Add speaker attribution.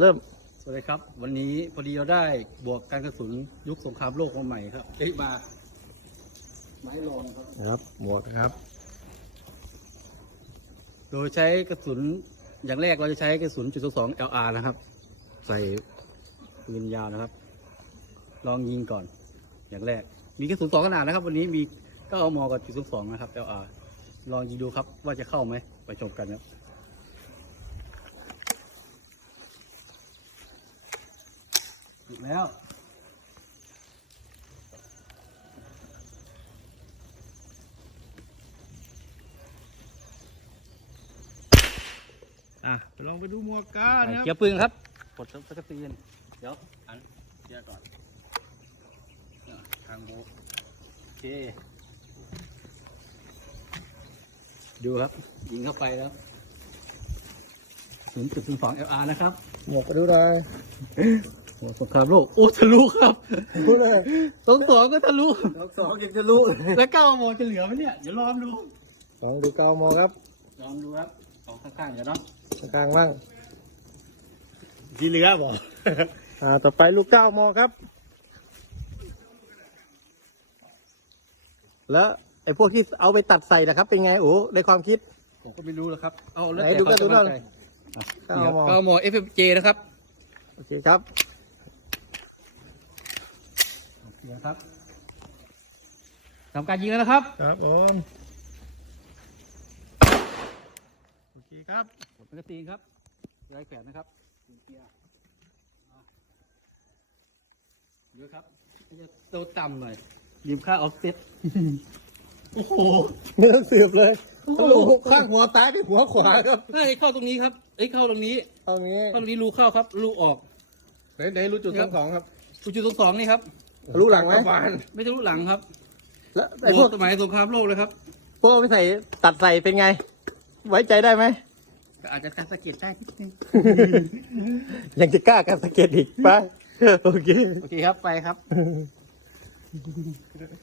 Speaker 1: เริ่ม
Speaker 2: สวัสดีครับ วันนี้พอดีเราได้บวกการกระสุนยุคสงครามโลกมาใหม่ครับเอ้ยมาไม้รองครับ
Speaker 1: นะครับหมวกนะครับ
Speaker 2: โดยใช้กระสุนอย่างแรกเราจะใช้กระสุนจุดสอง LR นะครับ ใส่ปืนยาวนะครับ ลองยิงก่อน อย่างแรก มีกระสุนสองขนาดนะครับ วันนี้มีก็เอามอกับจุดสองนะครับ LR ลองยิงดูครับว่าจะเข้าไหมไปชมกันครับ หยุดแล้ว
Speaker 1: อะไปลองไปดูหมวกกัน
Speaker 2: ใส่
Speaker 1: นะค
Speaker 2: เกี
Speaker 1: รับ
Speaker 2: ยร์ปืนครับกดสักตีนเดี๋ยวอันเกียร์ก่อนอะทางโบะโอเคดูครับ ยิงเข้าไปแล้วศูนย์จุดสอง LR นะครับ
Speaker 1: หมวกไปดูหน่อย
Speaker 2: โอ้ สงครามโลกโอ้ทะลุครับ
Speaker 1: พูดเลย
Speaker 2: สองสองก็ทะลุ
Speaker 1: สองสองยังจะรู้
Speaker 2: แล้วเก้ามอจะเหลือไหมเนี่ยเดี๋ยวลองดู
Speaker 1: ลองดูเกามอครับ
Speaker 2: ลองดูครับสองข้างๆเดี๋ยวเนาะ
Speaker 1: กลางบ้าง
Speaker 2: ที่เหลือบอก
Speaker 1: อ่าต่อไปลูกเก้ามอครับ แล้วไอ้พวกที่เอาไปตัดใส่นะครับ เป็นไงโอ้ในความคิด
Speaker 2: ผมก็ไม่รู้แล้วครับเอาแล้ว
Speaker 1: ไหน
Speaker 2: แต่
Speaker 1: ดู
Speaker 2: เขา
Speaker 1: กันดู
Speaker 2: จะ
Speaker 1: หน่
Speaker 2: มั่
Speaker 1: อย
Speaker 2: นใจอะ
Speaker 1: เก้า
Speaker 2: นี่ครับ
Speaker 1: มอ
Speaker 2: เก้ามอ FFJ นะครับ
Speaker 1: โอเคครับ
Speaker 2: เดี๋ยวครับทำการยิงแล้วนะครับ
Speaker 1: ครับผมโอเคครับ
Speaker 2: กดแมกกาซีนครับไร้แขวนนะครับยิงเกียร์อะเดี๋ยวครับจะโตต่ำหน่อยยืมค่าออฟเซ็ตโอ้โห
Speaker 1: ไม่ต้องสืบเลย
Speaker 2: โอ้โห
Speaker 1: ทะลุข้างหัวซ้ายไปหัวขวาครับ
Speaker 2: น่าจะเข้าตรงนี้ครับเอ้ยเข้าตรงนี้
Speaker 1: ตรงนี้
Speaker 2: เข้าตรงนี้รูเข้าครับรูออก
Speaker 1: ไหนไหนรู้จุดสองสองครับ
Speaker 2: รูจุดสองสองนี่ครับ
Speaker 1: รู้หลังไหม
Speaker 2: ไม่ใช่รูหลังครับ
Speaker 1: แล้วไอ้
Speaker 2: ไอ้
Speaker 1: พ
Speaker 2: พ
Speaker 1: ว
Speaker 2: ว
Speaker 1: ก
Speaker 2: กสมัยสงครามโลกเลยครับ
Speaker 1: พวกเอาไปใส่ตัดใส่เป็นไง ไว้ใจได้ไหม
Speaker 2: ก็อาจจะการสะเก็ดได้นิดนึง
Speaker 1: ยังจะกล้าการสะเก็ตอีกปะโอเค
Speaker 2: โอเคครับไปครับ